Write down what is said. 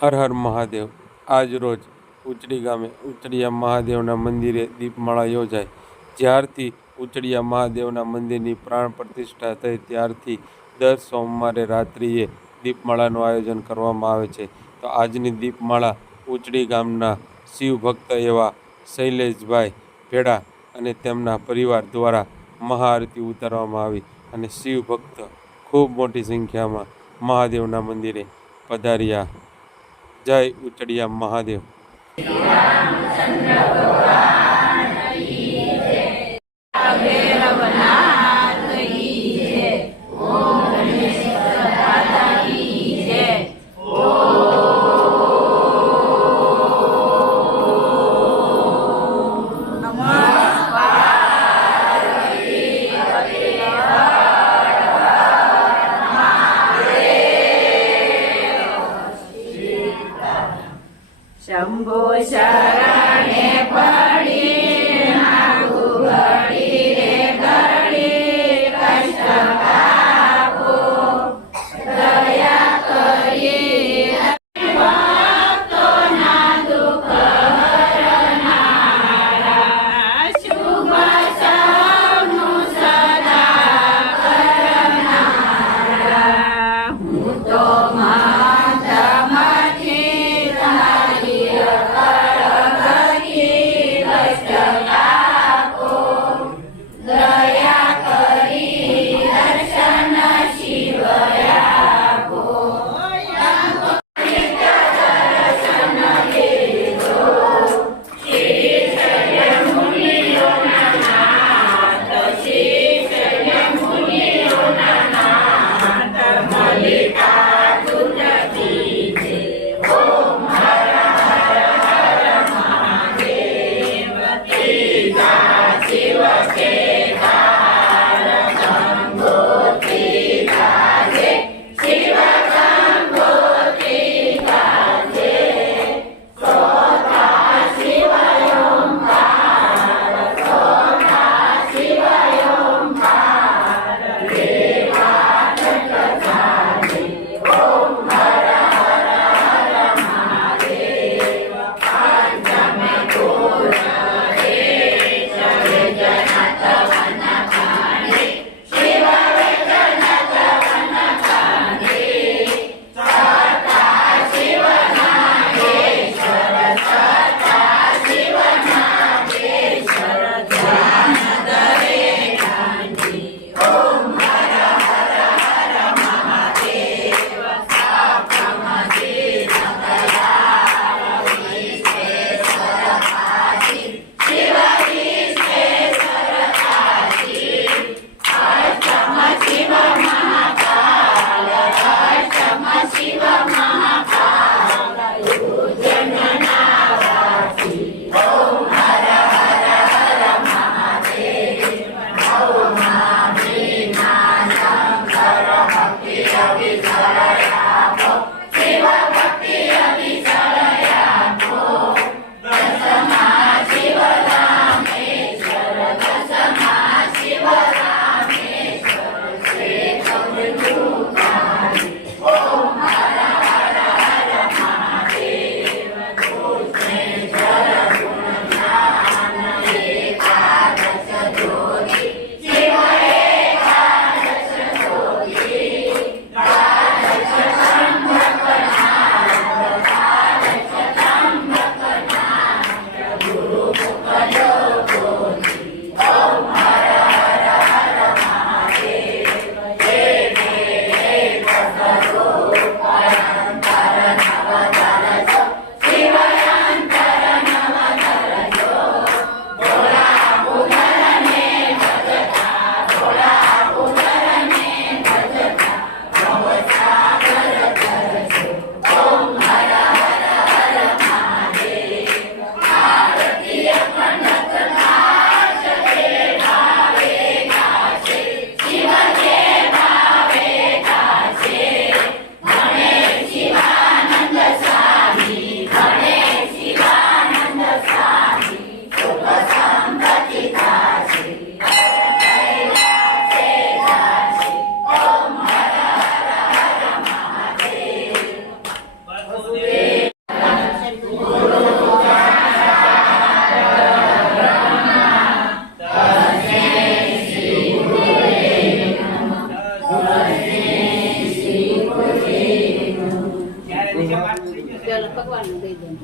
હર હર મહાદેવ। આજ રોજ ઉચડી ગામે ઉચડિયા મહાદેવના મંદિરે દીપમાળા યોજાઈ। જ્યારથી ઉચડિયા મહાદેવના મંદિરની પ્રાણ પ્રતિષ્ઠા થઈ ત્યારથી દર સોમવારે રાત્રિએ દીપમાળાનું આયોજન કરવામાં આવે છે। તો આજની દીપમાળા ઉચડી ગામના શિવ ભક્ત એવા શૈલેષભાઈ ભેડા અને તેમના પરિવાર દ્વારા મહાઆરતી ઉતારવામાં આવી અને શિવ ભક્ત ખૂબ મોટી સંખ્યામાં મહાદેવના મંદિરે પધાર્યા। જય ઉચડિયા મહાદેવ। शंभो शरणे पड़ी नागु घड़ी रे घड़ी कष्ट कापो दया करी भक्तो ना दुख हरनारा शुभ सौनु सदा करनारा हूँ तो माता ચાલો ભગવાનને દઈ દઉં.